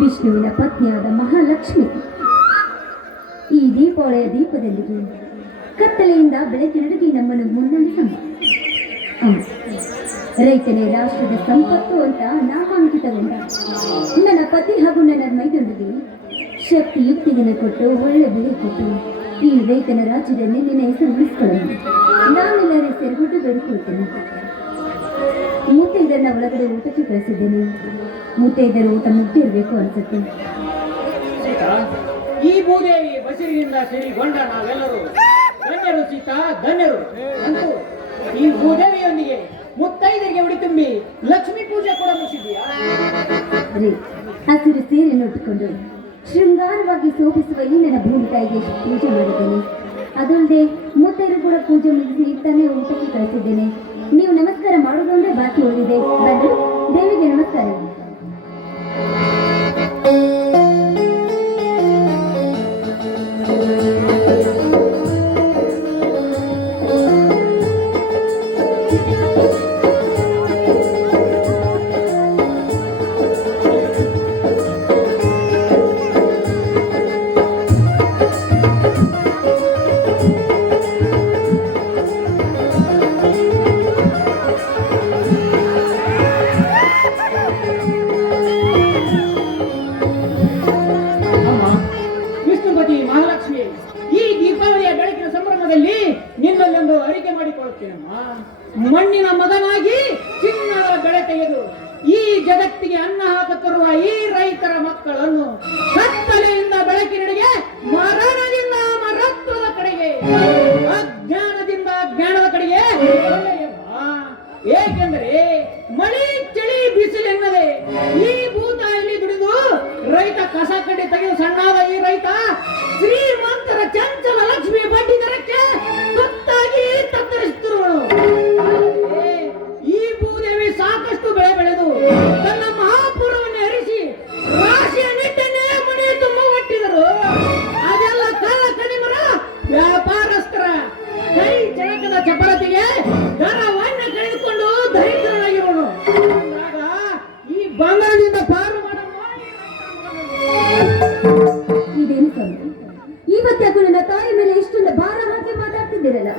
ವಿಷ್ಣುವಿನ ಪತ್ನಿಯಾದ ಮಹಾಲಕ್ಷ್ಮಿ ಈ ದೀಪಾವಳಿಯ ದೀಪದೊಂದಿಗೆ ಕತ್ತಲೆಯಿಂದ ಬೆಳಕಿನಡೆಗೆ ನಮ್ಮನ್ನು ಮುನ್ನಡೆಸಮ್ಮ. ರೈತನೇ ರಾಷ್ಟ್ರದ ಸಂಪತ್ತು ಅಂತ ನಾಮಾಂಕಿತಗೊಂಡ ನನ್ನ ಪತಿ ಹಾಗೂ ನನ್ನ ಮೈದೊಂದಿಗೆ ಶಕ್ತಿ ಯುಕ್ತಿಯನ್ನು ಕೊಟ್ಟು ಒಳ್ಳೆ ಬೆಲೆ ಕೊಟ್ಟು ಈ ರೈತನ ರಾಜ್ಯದಲ್ಲಿ ನಿನ್ನ ಹೆಸರು ಉಳಿಸ್ಕೊಳ್ಳೋಣ. ನಾನೆಲ್ಲರ ಸೇರಿಬಿಟ್ಟು ಬೇಡಿಕೊಳ್ತೇನೆ. ಮುತ್ತೈದರನ್ನ ಒಳಗಡೆ ಊಟಕ್ಕೆ ಕಳಿಸಿದ್ದೇನೆ. ಮುತ್ತೈದರ ಊಟ ಮುಗ್ದಿರ್ಬೇಕು ಅನ್ಸುತ್ತೆ. ಈ ಭೂದೇವಿ ಬಸಿರಿನಿಂದ ಸಿರಿಗೊಂಡ ನಾವೆಲ್ಲರೂ ಧನ್ಯರು ಸೀತಾ, ಧನ್ಯರು. ಅಂತೂ ಈ ಭೂದೇವಿಯೊಂದಿಗೆ ಮುತ್ತೈದರಿಗೆ ಉಡಿ ತುಂಬಿ ಲಕ್ಷ್ಮೀ ಪೂಜೆ ಕೂಡ ಮುಗಿಸಿದೀಯಾ? ಅರೆ, ಹಸಿರು ಸೀರೆ ನೋಡಿಕೊಂಡು ಶೃಂಗಾರವಾಗಿ ಶೋಭಿಸುವ ಈ ನನ್ನ ಭೂಮಿ ತಾಯಿಗೆ ಪೂಜೆ ಮಾಡಿದ್ದೇನೆ. ಅದಲ್ಲದೆ ಮುತ್ತೈರು ಕೂಡ ಪೂಜೆ ಮುಗಿಸಿ ತಾನೇ ಊಟಕ್ಕೆ ಕಳಿಸಿದ್ದೇನೆ. ನೀವು ನಮಸ್ಕಾರ ಮಾಡೋದಂದ್ರೆ ಬಾಕಿ ಉಳಿದಿದೆ. ಬಂದು ದೇವಿಗೆ ನಮಸ್ಕಾರ. ನಿನ್ನಲ್ಲೊಂದು ಅರಿಕೆ ಮಾಡಿಕೊಳ್ಳುತ್ತೇನಮ್ಮ. ಮಣ್ಣಿನ ಮಗನಾಗಿ ಚಿನ್ನದ ಬೆಳೆ ತೆಗೆದು ಈ ಜಗತ್ತಿಗೆ ಅನ್ನ ಹಾಕುತ್ತಿರುವ ಈ ರೈತರ ಮಕ್ಕಳನ್ನು ಕತ್ತಲೆಯಿಂದ ಬೆಳಕಿನೆಡೆಗೆ, ಮರಣದಿಂದ ಮರತ್ವದ ಕಡೆಗೆ, ಅಜ್ಞಾನದಿಂದ ಜ್ಞಾನದ ಕಡೆಗೆ ಏಕೆಂದರೆ ಮಳೆ ಚಳಿ ಬಿಸಿಲೆನ್ನದೆ ಈ ಭೂತಾಯಲ್ಲಿ ದುಡಿದು ರೈತ ಕಸ ಕಡ್ಡಿ ತೆಗೆದು ಸಣ್ಣಾದ ಈ ರೈತ ಶ್ರೀಮಂತರ ಚಂಚಲ ಲಕ್ಷ್ಮಿ ಬಡ್ಡಿ ದರಕ್ಕೆ ತುತ್ತಾಗಿ ತತ್ತರಿಸುತ್ತಿರುವಳು. ಈ ಭೂದೇವಿ ಸಾಕಷ್ಟು ಬೆಳೆ ಬೆಳೆದು ತನ್ನ ಮಹಾಪುರವನ್ನು ಹರಿಸಿ ರಾಶಿಯ ನಿಟ್ಟನ್ನೇ ಮನೆ ತುಂಬ ಒಟ್ಟಿದರು. ಅದೆಲ್ಲ ಕಾಲ ಕಡಿಮರ ವ್ಯಾಪಾರಸ್ಥರ ಕೈ ಚಳಕದ ಚಪಲತೆಗೆ ದರವನ್ನ ಕಳೆದುಕೊಂಡು ದರಿದ್ರನಾಗಿರುವನು. ಈ ಬಂಗಾಳದಿಂದ ಪಾರು ಇದೇನು ಸ್ವಾಮಿ, ಇವತ್ತಾಗೂ ನನ್ನ ತಾಯಿ ಮೇಲೆ ಇಷ್ಟೊಂದು ಭಾರ ಹಾಕಿ ಮಾತಾಡ್ತಿದ್ದೀರಲ್ಲ?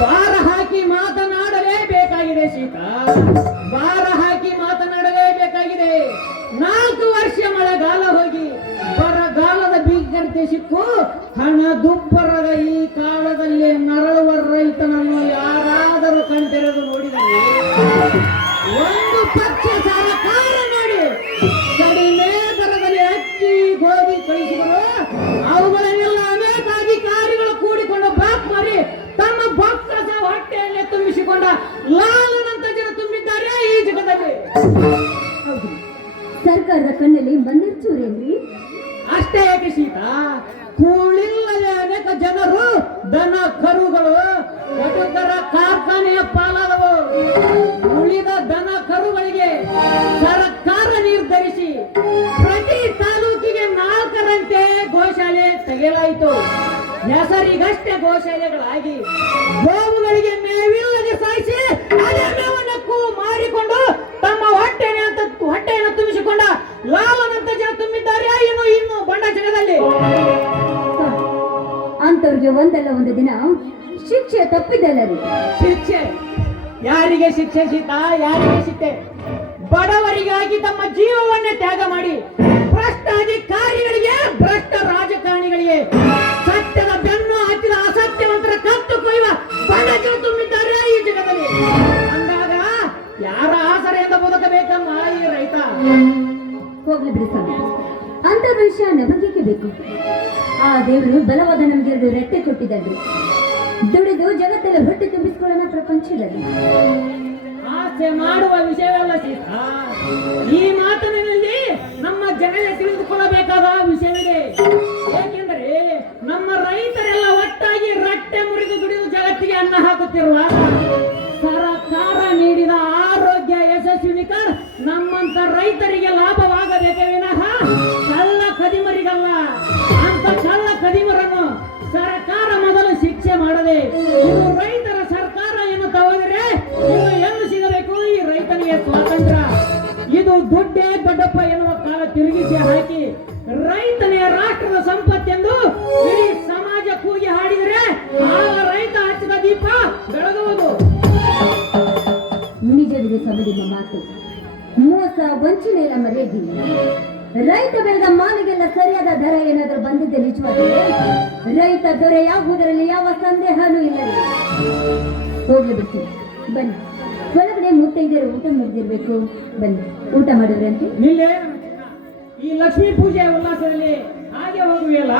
ಭಾರ ಹಾಕಿ ಮಾತನಾಡಲೇಬೇಕಾಗಿದೆ ಸೀತಾ, ಭಾರ ಹಾಕಿ ಮಾತನಾಡಲೇಬೇಕಾಗಿದೆ. 4 ವರ್ಷ ಮಳೆಗಾಲ ಹೋಗಿ ಬರಗಾಲದ ಭೀಕರತೆ ಸಿಕ್ಕು ಹಣ ದುಬ್ಬರದ ಈ ಕಾಲದಲ್ಲಿ ನರಳುವ ರೈತನನ್ನು ಯಾರಾದರೂ ಕಣ್ತೆರೆದು ನೋಡಿದರೆ ಒಂದು ಪಕ್ಷ ಸರ್ಕಾರ ಮಾಡಿ ಕಡಿಮೆ ದರದಲ್ಲಿ ಅಕ್ಕಿ ಗೋಧಿ ಕಳಿಸಿದರು. ಅವುಗಳನ್ನೆಲ್ಲ ಅನೇಕ ಅಧಿಕಾರಿಗಳು ಕೂಡಿಕೊಂಡು ಬಾಕ್ ಮಾಡಿ ತಮ್ಮ ಭಕ್ತ ಹೊಟ್ಟೆಯಲ್ಲೇ ತುಂಬಿಸಿಕೊಂಡ ಲಾಲನಂತ ಜನ ತುಂಬಿದ್ದಾರೆ ಈ ಜಗದಲ್ಲಿ. ಸರ್ಕಾರದ ಕಣ್ಣಲ್ಲಿ ಮಣ್ಣೆಚ್ಚೂರೇನ್ರಿ? ಅಷ್ಟೇ ಏಕೆ ಸೀತಾ, ಕೂಳಿಲ್ಲದೆ ಅನೇಕ ಜನರು ದನ ಕರುಗಳು ಕಟುಕರ ಕಾರ್ಖಾನೆಯ ಪಾಲಾದವು. ಉಳಿದ ದನ ಕರುಗಳಿಗೆ ಸರ್ಕಾರ ನಿರ್ಧರಿಸಿ ಪ್ರತಿ ತಾಲೂಕಿಗೆ 4ರಂತೆ ಗೋಶಾಲೆ ತೆಗೆಯಲಾಯಿತು. ಹೆಸರಿಗಷ್ಟೇ ಗೋಶಾಲೆಗಳಾಗಿ ಗೋವುಗಳಿಗೆ ಮೇವಿಲ್ಲದೆ ಸಾಯಿಸಿ ಅದೇ ಮೇವನ್ನಕ್ಕೂ ಮಾರಿಕೊಂಡು ತಮ್ಮ ಹೊಟ್ಟೆಯನ್ನು ತುಂಬಿಸಿಕೊಂಡ ಲಾಲನಂತ ಜನ ತುಂಬಿದ್ದಾರೆ ಇನ್ನು ಬಂಡ ಜಗದಲ್ಲಿ. ಅಂತವ್ರಿಗೆ ಒಂದಲ್ಲ ಒಂದು ದಿನ ಶಿಕ್ಷೆ ತಪ್ಪಿದಲ್ಲರಿ. ಶಿಕ್ಷೆ ಯಾರಿಗೆ ಶಿಕ್ಷೆ ಸೀತಾ, ಯಾರಿಗೆ ಶಿಕ್ಷೆ? ಬಡವರಿಗಾಗಿ ತಮ್ಮ ಜೀವವನ್ನೇ ತ್ಯಾಗ ಮಾಡಿ ಭ್ರಷ್ಟ ಅಧಿಕಾರಿಗಳಿಗೆ, ಭ್ರಷ್ಟ ರಾಜಕಾರಣಿಗಳಿಗೆ ಸತ್ಯದ ಬೆನ್ನು ಹಚ್ಚಿದ ಅಸತ್ಯವಂತರ ಕತ್ತು ಕೊಯ್ಯುವ ಬಡ ಜನ ತುಂಬಿದ್ದಾರೆ ಈ ಜಗದಲ್ಲಿ. ಅಂದಾಗ ಯಾರ ಆಸರೆಯಿಂದ ಬದುಕಬೇಕಮ್ಮ ಈ ರೈತ? ಹೋಗ್ಲಿ ಬಿಡಿ ಸ್ವಾಮಿ, ಅಂತ ವಿಷಯ ನಮಗೆ ಬೇಕು. ಆ ದೇವರು ಬಲವಾದ ನಮ್ಗೆ 2 ರೆಟ್ಟೆ ಕೊಟ್ಟಿದ್ದಾರೆ. ದುಡಿದು ಜಗತ್ತೆಲ್ಲ ಹೊಟ್ಟೆ ತುಂಬಿಸಿಕೊಳ್ಳೋಣ ಪ್ರಪಂಚದಲ್ಲಿ. ಆಸೆ ಮಾಡುವ ವಿಷಯವಲ್ಲ ಸೀತಾ, ಈ ಮಾತಿನಲ್ಲಿ ನಮ್ಮ ಜನರೇ ತಿಳಿದುಕೊಳ್ಳಬೇಕಾದ ವಿಷಯವಿದೆ. ಏಕೆಂದರೆ ನಮ್ಮ ರೈತರೆಲ್ಲ ಒಟ್ಟಾಗಿ ರಟ್ಟೆ ಮುರಿದು ದುಡಿದು ಜಗತ್ತಿಗೆ ಅನ್ನ ಹಾಕುತ್ತಿರುವ ಸರ್ಕಾರ ನೀಡಿದ ಆರೋಗ್ಯ ಯಶಸ್ವಿನಿಕ ನಮ್ಮಂತ ರೈತರಿಗೆ ಲಾಭವಾಗಬೇಕೇ ವಿನಃ ಕಳ್ಳ ಕದಿಮರಿಗಲ್ಲ. ಅಂತ ಕಳ್ಳ ಕದಿಮರನ್ನು ಸರ್ಕಾರ ಮೊದಲು ಶಿಕ್ಷೆ ಮಾಡದೆ ಇದು ರೈತರ ಸರ್ಕಾರ ಎನ್ನುತ್ತಾ ಹೋದರೆ ಇನ್ನು ಏನು ಸಿಗಬೇಕು ಈ ರೈತನಿಗೆ ಸ್ವಾತಂತ್ರ್ಯ? ಇದು ದುಡ್ಡೇ ದೊಡ್ಡಪ್ಪ ಎನ್ನುವ ಕಾಲ ತಿರುಗಿಸಿ ಹಾಕಿ ರೈತನೇ ರಾಷ್ಟ್ರದ ಸಂಪತ್ತೆಂದು ಇಡೀ ಸಮಾಜ ಕೂಗಿ ಹಾಡಿದರೆ ಆಗ ರೈತ ಹಚ್ಚಿದ ದೀಪ ಬೆಳಗುವುದು. ನಿಜವಿದೆ ಸ್ವಾಮಿ ನಿಮ್ಮ ಮಾತು. ಮೋಸ ವಂಚನೆ ಎಲ್ಲ ಮರೆಯದಿಲ್ಲ. ರೈತ ಬೆಳೆದ ಮಾಲಿಗೆಲ್ಲ ಸರಿಯಾದ ದರ ಏನಾದರೂ ಬಂದಿದ್ದೆ ನಿಜವಾದರೆ ರೈತ ದೊರೆಯಾಗುವುದರಲ್ಲಿ ಯಾವ ಸಂದೇಹನೂ ಇಲ್ಲ. ಹೋಗ್ಲಿ ಬಿಟ್ಟು ಬನ್ನಿ, ಒಳಗಡೆ ಮುತ್ತೈದೆಯರು ಊಟ ಮಾಡಿದಿರ್ಬೇಕು. ಬನ್ನಿ, ಊಟ ಮಾಡಿದ್ರಂತೆ. ನಿಲ್ಲೇ ಈ ಲಕ್ಷ್ಮೀ ಪೂಜೆ ಉಲ್ಲಾಸದಲ್ಲಿ ಹಾಗೆ ಹೋಗುವೆಯಲ್ಲ,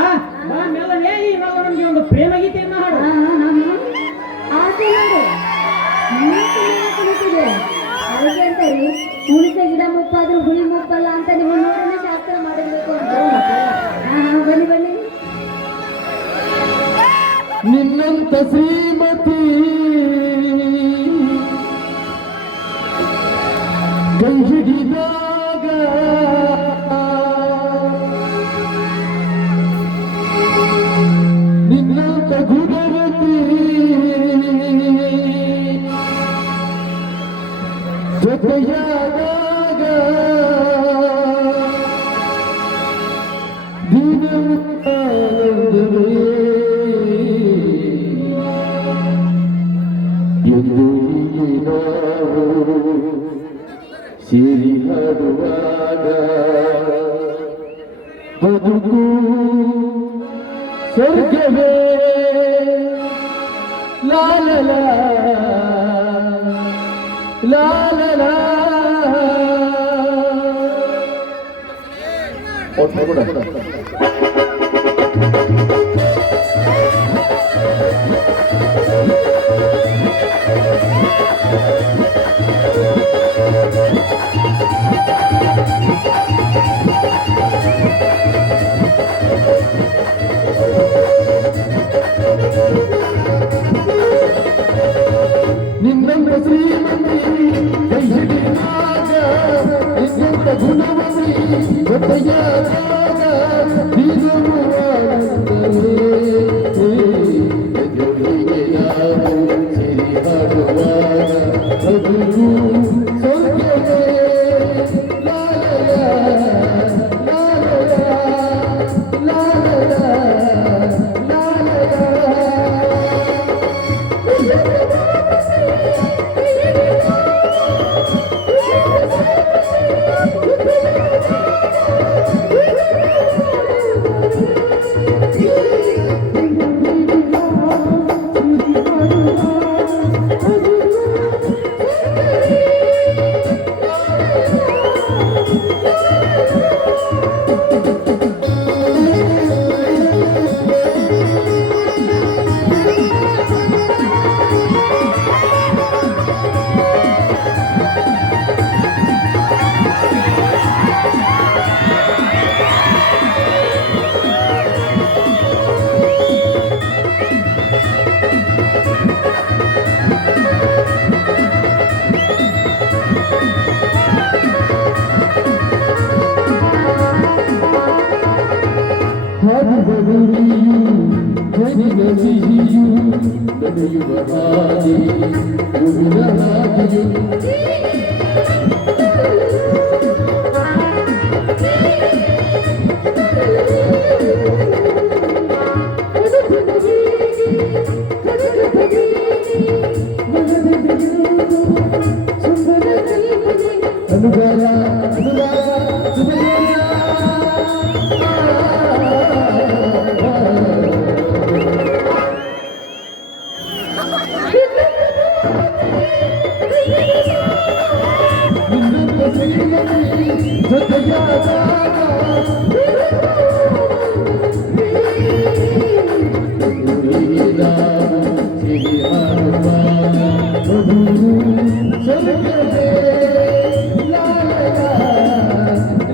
ಮೆಲ್ಲವೇ ಈ ಮಗ ನಮ್ಗೆ ಒಂದು ಪ್ರೇಮ ಗೀತೆಯನ್ನು ಹಾಡು. ಆಸೆ ಕುಳಿತಿದೆ ಅದಕ್ಕೆ ಅಂತಾರೆ, ಹುಣಸೆ ಗಿಡ ಮುಪ್ಪಾದ್ರೂ ಹುಳಿ ಮುಪ್ಪಲ್ಲ ಅಂತ ನೀವು ನೋಡೋಣ ಶಾಸ್ತ್ರ ಮಾಡಿರ್ಬೇಕು ಅಂತ. ಬನ್ನಿ ಬನ್ನಿ. ನಿನ್ನಂತ ಶ್ರೀಮತಿ ಕೈ ಹಿಡಿದಾಗ ನಿನ್ನಂತ ಗುಣವತಿ ಜೊತೆಯಾದಾಗ ಎಂದು ನಾವು ಸೇರಿ ಹಾಡುವಾಗ ಬದುಕು ಸ್ವರ್ಗವೇ ಲಾಲಲ ಲಾಲಲ. ನಿನ್ನಂತ ಶ್ರೀಮತಿ ಕೈ ಹಿಡಿದಾಗ ನಿನ್ನಂತ ಗುಣವತಿ ಜೊತೆಯಾದಾಗ ದಿನವೂ ಆನಂದವೇ. ಜೊತೆಗೆ ನಾವು ಸೇರಿ ಹಾಡುವಾಗ ಬದುಕು ಸ್ವರ್ಗವೇ ಲಾಲಲ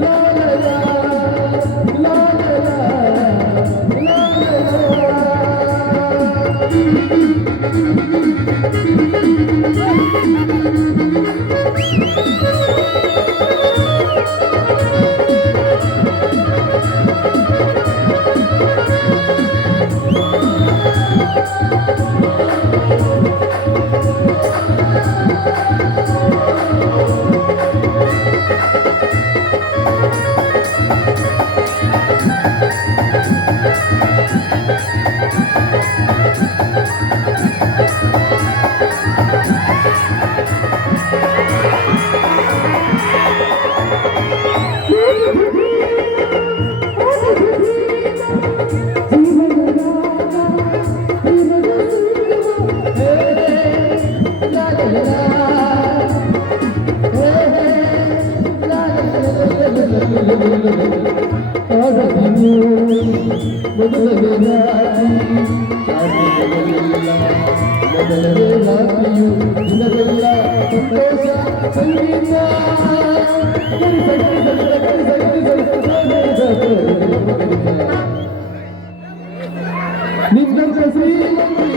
ಲಾಲಲ ಲಾಲಲ ಲಾಲಲ. ಮೊದಲನೇ ರಾತ್ರಿ ಶಾದಿಗಳೆಲ್ಲ ಮೊದಲನೇ ರಾತ್ರಿಯು ದಿನವೆಲ್ಲ ಸಂತೋಷ ಸಂಗೀತ ನಿನ್ನಂತ ಶ್ರೀಮಂತಿ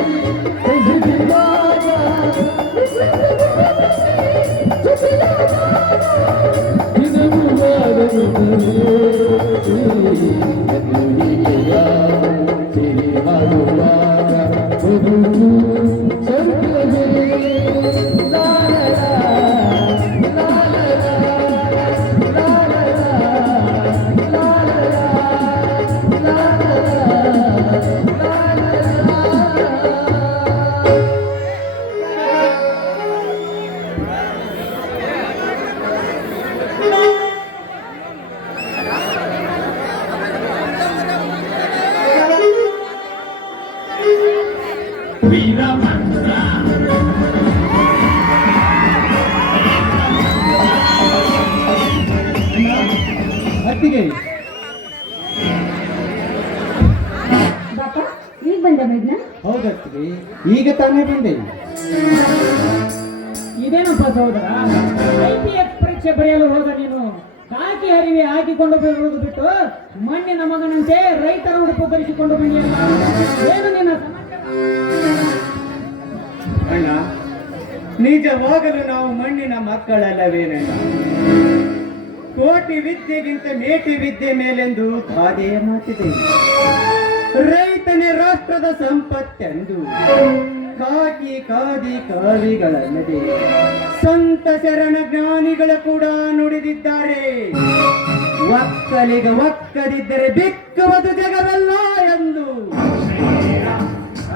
ಅತ್ತಿಗೆ ಬಾಪ ಈಗ ಬಂದ ಮೇಡ್ನ ಹೌದತ್ತಿಗೆ ಈಗ ತಾನೇ ಬಂದೆ. ಇದೇನಪ್ಪ ಸಹೋದರ, IPS ಪರೀಕ್ಷೆ ಬರೆಯಲು ಹೋದ ನೀನು ಕಾಕಿ ಹರಿವೆ ಹಾಕಿಕೊಂಡು ಬರುವುದು ಬಿಟ್ಟು ಮಣ್ಣಿನ ಮಗನಂತೆ ರೈತರ ಉಡುಪು ಧರಿಸಿಕೊಂಡು ಬಂದಿಯಲ್ಲ, ಏನು ನಿನ್ನ ಸಮಾಚಾರ? ಅಣ್ಣ, ನಿಜವಾಗಲೂ ನಾವು ಮಣ್ಣಿನ ಮಕ್ಕಳಲ್ಲವೇನಣ್ಣ? ಕೋಟಿ ವಿದ್ಯೆಗಿಂತ ಮೇಟಿ ವಿದ್ಯೆ ಮೇಲೆಂದು ಗಾದೆಯ ಮಾತಿದೆ. ರೈತನೇ ರಾಷ್ಟ್ರದ ಸಂಪತ್ತೆಂದು ಕಾಕಿ ಕಾದಿ ಕಾವಿಗಳಲ್ಲದೆ ಸಂತ ಶರಣ ಜ್ಞಾನಿಗಳ ಕೂಡ ನುಡಿದಿದ್ದಾರೆ. ಒಕ್ಕದಿದ್ದರೆ ಬಿಕ್ಕುವುದು ಜಗವಲ್ಲ ಎಂದು.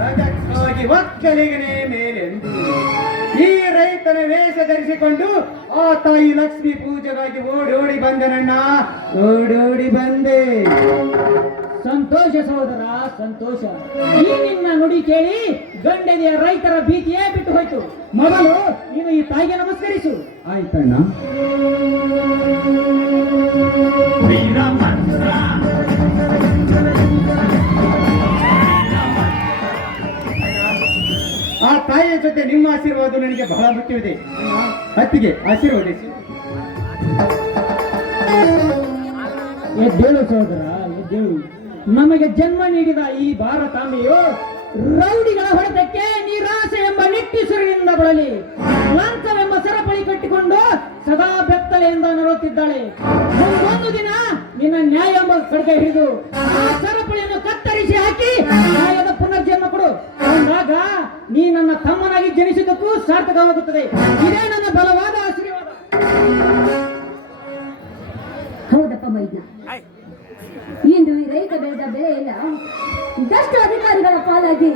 ಅದಕ್ಕಾಗಿ ಒಕ್ಕಲಿಗನೇ ಮೇಲೆಂದು ಈ ರೈತನ ವೇಷ ಧರಿಸಿಕೊಂಡು ಆ ತಾಯಿ ಲಕ್ಷ್ಮಿ ಪೂಜೆಗಾಗಿ ಓಡೋಡಿ ಬಂದನಣ್ಣ, ಓಡೋಡಿ ಬಂದೆ. ಸಂತೋಷ ಸಹೋದರ, ಸಂತೋಷ. ಈ ನಿನ್ನ ನುಡಿ ಕೇಳಿ ಗಂಡನೆಯ ರೈತರ ಭೀತಿಯೇ ಬಿಟ್ಟು ಹೋಯ್ತು. ಮೊದಲು ನೀನು ಈ ತಾಯಿಗೆ ನಮಸ್ಕರಿಸು. ಆಯ್ತಣ್ಣ. ಆ ತಾಯಿಯ ಜೊತೆ ನಿಮ್ಮ ಆಶೀರ್ವಾದ ನನಗೆ ಬಹಳ ಮುಖ್ಯವಿದೆ. ಅತ್ತಿಗೆ ಆಶೀರ್ವದಿಸಿ. ಎದ್ದೇಳು ಸಹೋದರ, ಎದ್ದೇಳು. ನಮಗೆ ಜನ್ಮ ನೀಡಿದ ಈ ಭಾರತಾಂಬೆಯು ರೌಡಿಗಳ ಹೊಡೆತಕ್ಕೆ ನಿರಾಸೆ ಎಂಬ ನಿಟ್ಟುಸಿರಿನಿಂದ ಬಳಲಿ ಲಾಂಛವೆಂಬ ಸರಪಳಿ ಕಟ್ಟಿಕೊಂಡು ಸದಾ ಬೆತ್ತಲೆಯಿಂದ ನರಳುತ್ತಿದ್ದಾಳೆ. ಒಂದು ದಿನ ನಿನ್ನ ನ್ಯಾಯ ಎಂಬ ಕಡೆಗೆ ಹಿಡಿದು ಆ ಸರಪಳಿಯನ್ನು ಕತ್ತರಿಸಿ ಹಾಕಿ ನ್ಯಾಯದ ಪುನರ್ಜನ್ಮ ಕೊಡು. ಅಂದಾಗ ನೀ ನನ್ನ ತಮ್ಮನಾಗಿ ಜನಿಸಿದ್ದಕ್ಕೂ ಸಾರ್ಥಕವಾಗುತ್ತದೆ. ಇದೇ ನನ್ನ ಬಲವಾದ ಆಶೀರ್ವಾದ. ಹೌದಪ್ಪ ಮೈದ್ನ, ಇಂದು ಈ ರೈತ ಬೆಳೆದ ಬೆಲೆ ಇಲ್ಲ ದಷ್ಟ ಅಧಿಕಾರಿಗಳ ಪಾಲಾಗಿ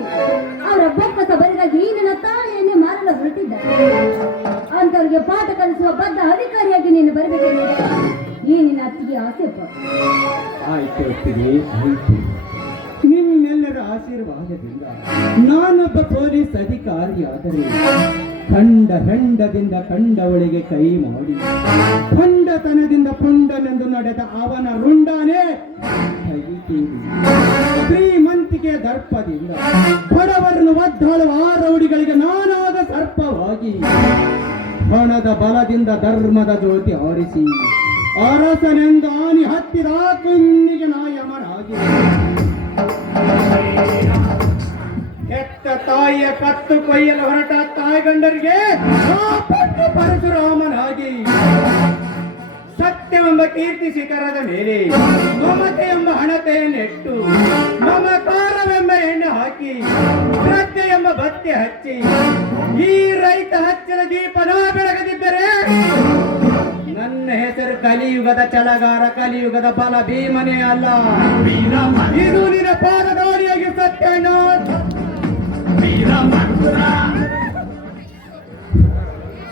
ಅವರ ಬೊಕ್ಕಸ ಬರಿಗಾಗಿ ನಿನ್ನ ತಾಯಿಯನ್ನೇ ಮಾರಲು ಹೊರಟಿದ್ದಾರೆ. ಅಂತವ್ರಿಗೆ ಪಾಠ ಕಲಿಸುವ ಬದ್ಧ ಅಧಿಕಾರಿಯಾಗಿ ನೀನು ಬರಬೇಕೆಂದರೆ ಈ ನಿನ್ನ ಅತ್ತಿಗೆ ಆಸೆಪ್ಪ. ಆಯ್ತು ಅತ್ತಿಗೆ, ಆಯ್ತು. ನಿಮ್ಮೆಲ್ಲರ ಆಶೀರ್ವಾದದಿಂದ ನಾನೊಬ್ಬ ಪೊಲೀಸ್ ಅಧಿಕಾರಿಯಾದರೆ ಖಂಡ ಹೆಂಡದಿಂದ ಕಂಡವಳಿಗೆ ಕೈ ಮಾಡಿ ಖಂಡತನದಿಂದ ಪುಂಡನೆಂದು ನಡೆದ ಅವನ ರುಂಡಾನೇ ತೆಗಿತೀವಿ. ಶ್ರೀಮಂತಿಕೆ ದರ್ಪದಿಂದ ಬಡವರನ್ನು ಒದ್ದಾಳುವ ಆ ರೌಡಿಗಳಿಗೆ ನಾನಾದ ಸರ್ಪವಾಗಿ ಹಣದ ಬಲದಿಂದ ಧರ್ಮದ ಜ್ಯೋತಿ ಆರಿಸಿ ಅರಸನೆಂದು ಆನಿ ಹತ್ತಿದ ಕುನ್ನಿಗೆ ನಾಯಮನಾಗಿ ಎತ್ತ ತಾಯಿಯ ಕತ್ತು ಕೊಯ್ಯಲು ಹೊರಟ ತಾಯಿಗಂಡರಿಗೆ ಪರಶುರಾಮನಾಗಿ ಸತ್ಯವೆಂಬ ಕೀರ್ತಿ ಶಿಖರದ ಮೇಲೆ ಮಮತೆ ಎಂಬ ಹಣತೆ ನೆಟ್ಟು ಮಮಕಾರವೆಂಬ ಎಣ್ಣೆ ಹಾಕಿ ಶ್ರದ್ಧೆ ಎಂಬ ಬತ್ತಿ ಹಚ್ಚಿ ಈ ರೈತ ಹಚ್ಚಿದ ದೀಪನ ಬೆಳಗದಿದ್ದರೆ ನನ್ನ ಹೆಸರು ಕಲಿಯುಗದ ಛಲಗಾರ, ಕಲಿಯುಗದ ಬಲ ಭೀಮನೇ ಅಲ್ಲ. ಇದು ನಿನ್ನ ಪಾದದಾರಿಯಾಗಿ ಸತ್ಯನ.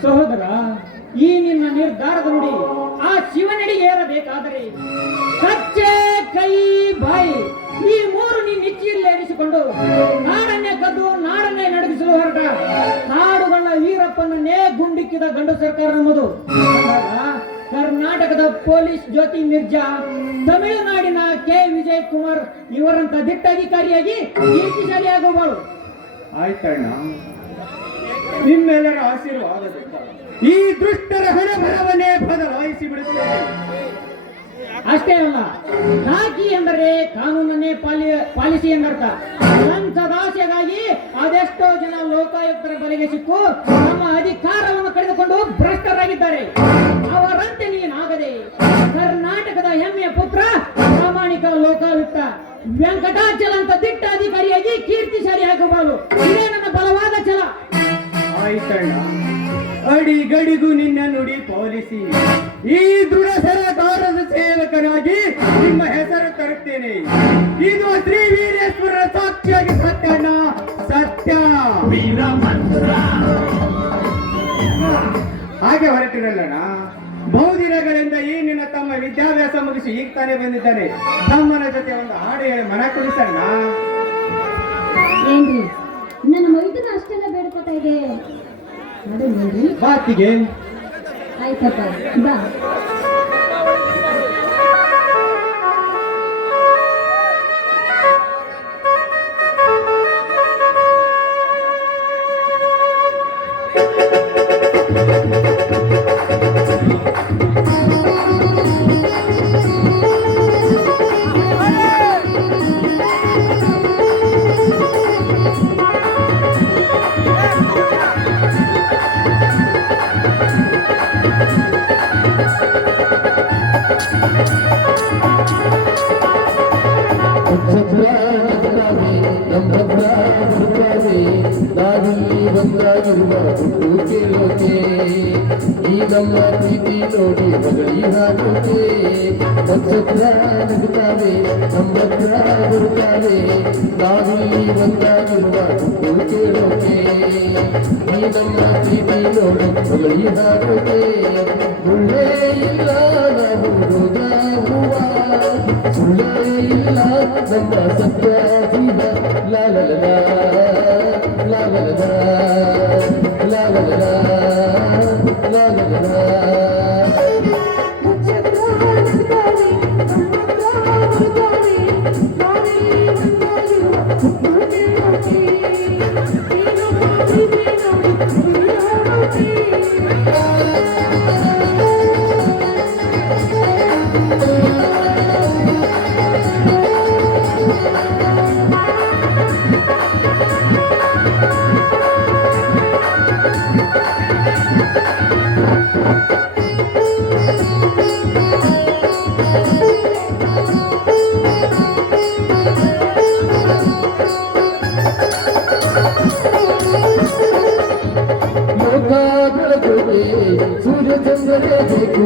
ಸಹೋದರ, ಈ ನಿನ್ನ ನಿರ್ಧಾರದ ನುಡಿ ಆ ಶಿವನಡಿಗೆ ಏರಬೇಕಾದರೆ ಕಚ್ಚೆ ಕೈ ಬಾಯಿ ಈ ಮೂರು ನೀನು ನಿಚ್ಚಿಯಲ್ಲಿ ಎನಿಸಿಕೊಂಡು ನಾಡನ್ನೇ ಕದ್ದು ನಾಡನ್ನೇ ನಡಗಿಸಲು ಹೊರಟ ನಾಡುಗಳ ವೀರಪ್ಪನನ್ನೇ ಗುಂಡಿಕ್ಕಿದ ಗಂಡು ಸರ್ಕಾರ ನಮ್ಮದು. ಕರ್ನಾಟಕದ ಪೊಲೀಸ್ ಜ್ಯೋತಿ ಮಿರ್ಜಾ ತಮಿಳುನಾಡಿನ ಕೆ ವಿಜಯ್ ಕುಮಾರ್ ಇವರಂತ ದಿಟ್ಟ ಅಧಿಕಾರಿಯಾಗಿ ಕೀರ್ತಿಶಾಲಿಯಾಗಬಹುದು. ಆಯ್ತಣ್ಣ, ನಿಮ್ಮೆಲ್ಲರ ಆಶೀರ್ವಾದದಿಂದ ಈ ದುಷ್ಟರ ಹಣಭರವನ್ನೇ ಬದಲಾಯಿಸಿ ಬಿಡುತ್ತೇನೆ. ಅಷ್ಟೇ ಅಲ್ಲ, ಕಾಕಿ ಎಂದರೆ ಕಾನೂನನ್ನೇ ಪಾಲಿಸಿ ಎಂದರ್ಥ. ಸಂಸದಾಸೆಗಾಗಿ ಅದೆಷ್ಟೋ ಜನ ಲೋಕಾಯುಕ್ತರ ಬಲೆಗೆ ಸಿಕ್ಕು ತಮ್ಮ ಅಧಿಕಾರವನ್ನು ಕಳೆದುಕೊಂಡು ಭ್ರಷ್ಟರಾಗಿದ್ದಾರೆ. ಅವರಂತೆ ನೀನಾಗದೆ ಕರ್ನಾಟಕದ ಹೆಮ್ಮೆಯ ಪುತ್ರ, ಪ್ರಾಮಾಣಿಕ ಲೋಕಾಯುಕ್ತ ವೆಂಕಟಾಚಲ ಅಂತ ದಿಟ್ಟ ಅಧಿಕಾರಿಯಾಗಿ ಕೀರ್ತಿಶಾಲಿ ಆಗಬಹುದು. ಇದೇ ನನ್ನ ಬಲವಾದ ಛಲ. ಆಯ್ತಣ್ಣ, ಅಡಿಗಡಿಗೂ ನಿನ್ನ ನುಡಿ ಪಾಲಿಸಿ ಈ ದೃಢ ಸರಕಾರದ ಸೇವಕನಾಗಿ ನಿಮ್ಮ ಹೆಸರು ತರುತ್ತೇನೆ. ಇದು ಶ್ರೀ ವೀರೇಶ್ವರರ ಸಾಕ್ಷಿಯಾಗಿ ಸತ್ಯಣ್ಣ, ಸತ್ಯ. ಹಾಗೆ ಹೊರಟಿರಲ್ಲಣ್ಣ, ಬಹುದಿನಗಳಿಂದ ಈ ನಿನ್ನ ತಮ್ಮ ವಿದ್ಯಾಭ್ಯಾಸ ಮುಗಿಸಿ ಈಗ ತಾನೇ ಬಂದಿದ್ದಾನೆ. ತಮ್ಮನ ಜೊತೆ ಒಂದು ಹಾಡು ಹೇಳಿ ಮನ ಕುಡಿಸಣ್ಣ. ಏನ್ರಿ, ನನ್ನ ಮೈದನ ಅಷ್ಟೆಲ್ಲ ಬೇಡ್ಕೊತಾ ಇದೆ. ಅದನ್ನೇನ್ರಿ? ಬಾತಿಗೆ ಆಯ್ತಪ್ಪ, ಬಾ. ಈ ನಮ್ಮ ಪ್ರೀತಿ ನೋಡಿ ಮಗಳಿ ಹಾಕುತ್ತೆ. ನಕ್ಷತ್ರ ನಗುತ್ತಾವೆ, ನಮ್ಮತ್ರ ಬರುತ್ತಾವೆ, ನಾವಿಲ್ಲಿ ಒಂದಾಗಿರುವ ಕೇಳೋಕೆ. ಈ ನಮ್ಮ ಪ್ರೀತಿ ನೋಡಿ ಮಗಳಿ ಹಾಕುತ್ತೆ. ಸುಳ್ಳೇ ಇಲ್ಲ ನಾವು ರೋಜಾ ಹೂವ, ಸುಳ್ಳೇ ಇಲ್ಲ ನಮ್ಮ ಸತ್ಯ ಜೀವ. ಲಾ ಲಾ ಲಾ ಲಾ ಲಾ ಲಾ ಲಾ ಲಾ ಲಾ ಲಾ ಲಾ ಲಾ. ಸೂರ್ಯ ಚಂದ್ರನೇ ಬೇಕು,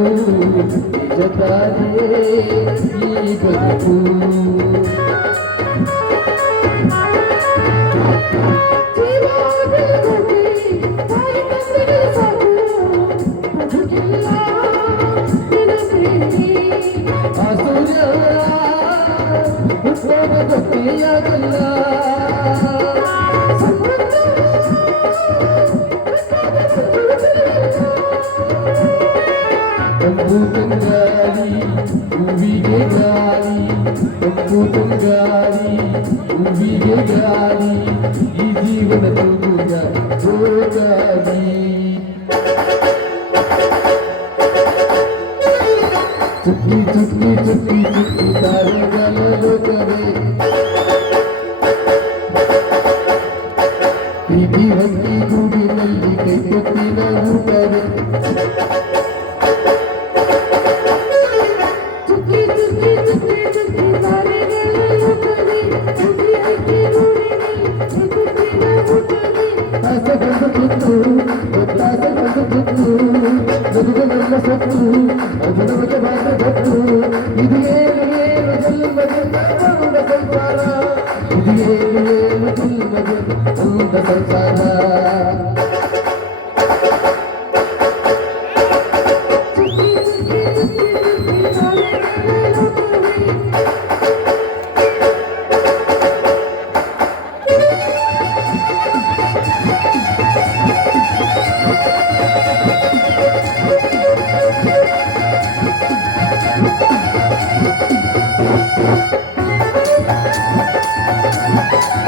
ನಿಜ ತಾನೇ ಈ ಬದುಕು. ಆ ಸೂರ್ಯ ಹುಟ್ಟೋದ ಗೊತ್ತಿಯಾಗಲ್ಲ, ತಂಬು ತಂಗಾರಿ ಹೂವಿಗೆ ಗಾಳಿ, ತಂಬು ತಂಗಾರಿ ಹೂವಿಗೆ ಗಾಳಿ, ಈ ಜೀವನ ತೂಗುಗ ಜೋಗಾಲಿ. ಚುಕ್ಕಿ ಚುಕ್ಕಿ ಚುಕ್ಕಿ ಚುಕ್ಕಿ ತಾರೆಗಳ ಲೋಕವೇ, ಪ್ರೀತಿ ಹಕ್ಕಿ ಗೂಡಿನಲ್ಲಿ ಕೈ ಕೊಟ್ಟಿನ ಊಟವೇ. ಬದುಕಲ್ಲ ಸತ್ತು ಅದನವಕ್ಕೆ ಬಾಧ ಗೊತ್ತು. ಇದು ಏನು ಏನು ಜನ್ಮದಿಂದ ಬಂದ ಸಂಸಾರ, ಇದು ಏನು ಏನು ಜನ್ಮದಿಂದ ಬಂದ ಸಂಸಾರ. ಿ